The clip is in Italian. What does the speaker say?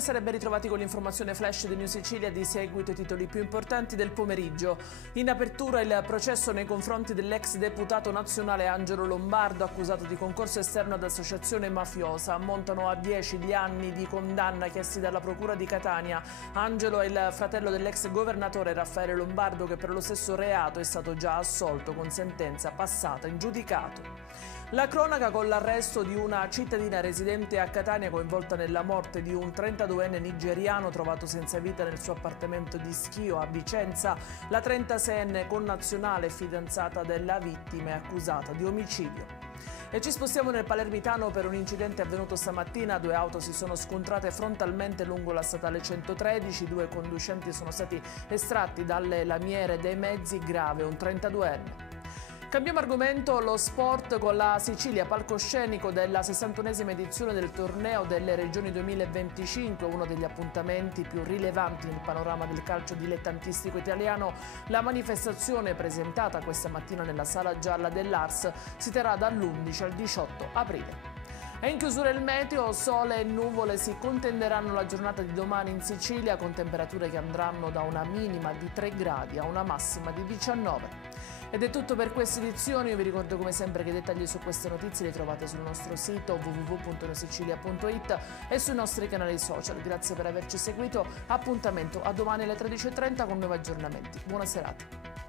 Buonasera e ben ritrovati con l'informazione flash di New Sicilia. Di seguito i titoli più importanti del pomeriggio. In apertura il processo nei confronti dell'ex deputato nazionale Angelo Lombardo, accusato di concorso esterno ad associazione mafiosa. Ammontano a 10 gli anni di condanna chiesti dalla Procura di Catania. Angelo è il fratello dell'ex governatore Raffaele Lombardo, che per lo stesso reato è stato già assolto con sentenza passata in giudicato. La cronaca con l'arresto di una cittadina residente a Catania coinvolta nella morte di un 32enne nigeriano trovato senza vita nel suo appartamento di Schio a Vicenza. La 36enne connazionale fidanzata della vittima è accusata di omicidio. E ci spostiamo nel Palermitano per un incidente avvenuto stamattina. 2 auto si sono scontrate frontalmente lungo la statale 113. 2 conducenti sono stati estratti dalle lamiere dei mezzi, grave un 32enne. Cambiamo argomento, lo sport con la Sicilia, palcoscenico della 61esima edizione del torneo delle regioni 2025, uno degli appuntamenti più rilevanti nel panorama del calcio dilettantistico italiano. La manifestazione, presentata questa mattina nella sala gialla dell'Ars, si terrà dall'11 al 18 aprile. E in chiusura il meteo, sole e nuvole si contenderanno la giornata di domani in Sicilia, con temperature che andranno da una minima di 3 gradi a una massima di 19. Ed è tutto per questa edizione. Io vi ricordo come sempre che i dettagli su queste notizie li trovate sul nostro sito www.neusicilia.it e sui nostri canali social. Grazie per averci seguito, appuntamento a domani alle 13:30 con nuovi aggiornamenti. Buona serata.